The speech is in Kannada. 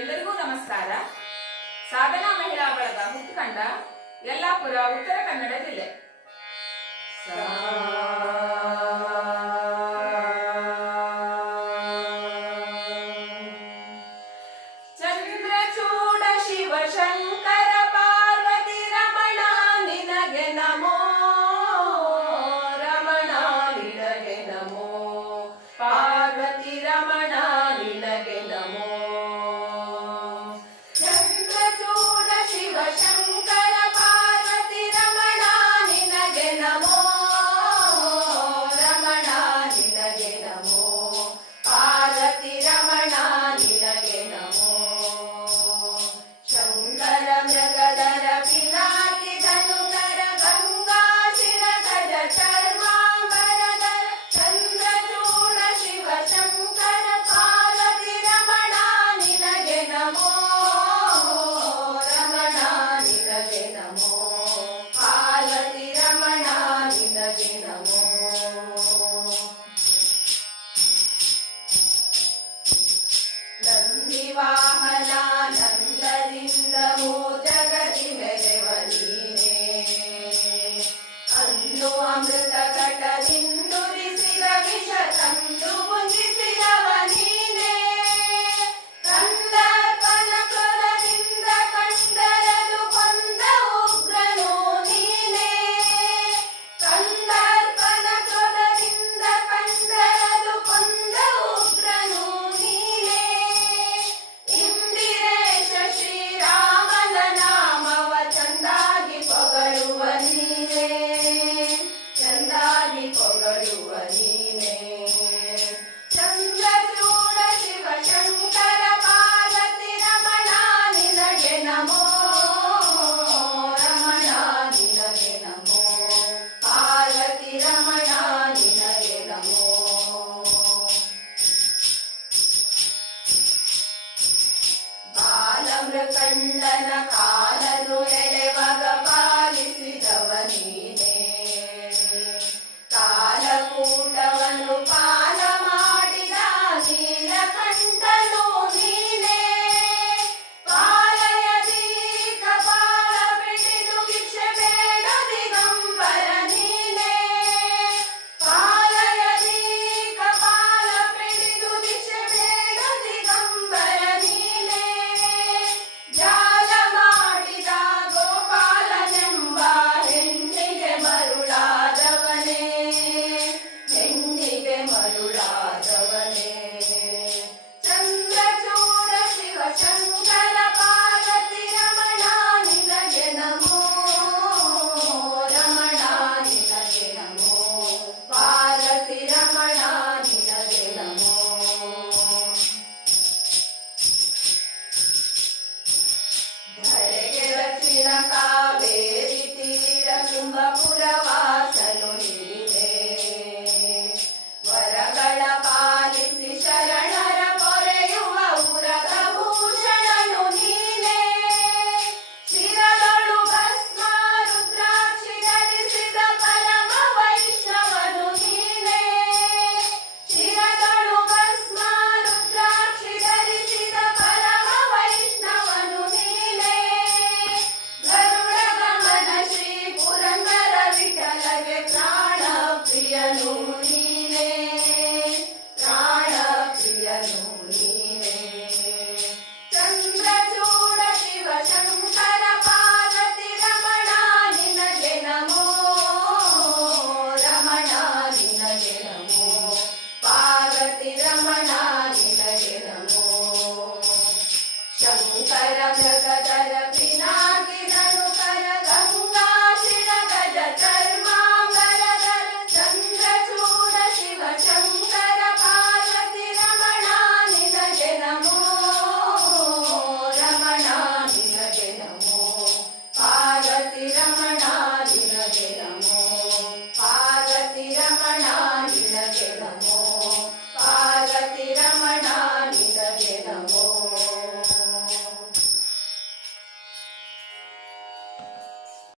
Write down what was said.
ಎಲ್ಲರಿಗೂ ನಮಸ್ಕಾರ. ಸಾಧನಾ ಮಹಿಳಾ ಬಳಗ ಹುತ್ತಕಂಡ ಯಲ್ಲಾಪುರ ಉತ್ತರ ಕನ್ನಡ ಜಿಲ್ಲೆ. amor. ಕಂಡನ ಕಾ